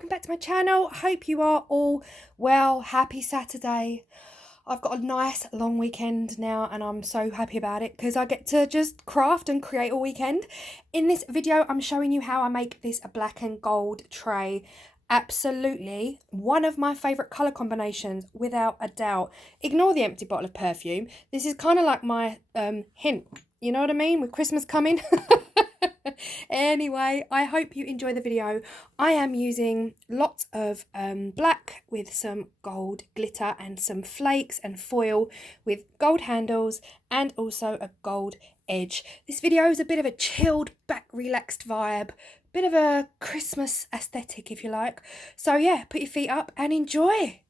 welcome back to my channel. Hope you are all well. Happy Saturday. I've got a nice long weekend now and I'm so happy about it because I get to just craft and create all weekend. In this video I'm showing you how I make this black and gold tray. Absolutely one of my favourite colour combinations without a doubt. Ignore the empty bottle of perfume. This is kind of like my hint, you know what I mean, with Christmas coming. Anyway, I hope you enjoy the video. I am using lots of black with some gold glitter and some flakes and foil with gold handles and also a gold edge. This video is a bit of a chilled back relaxed vibe, bit of a Christmas aesthetic if you like. So yeah, put your feet up and enjoy.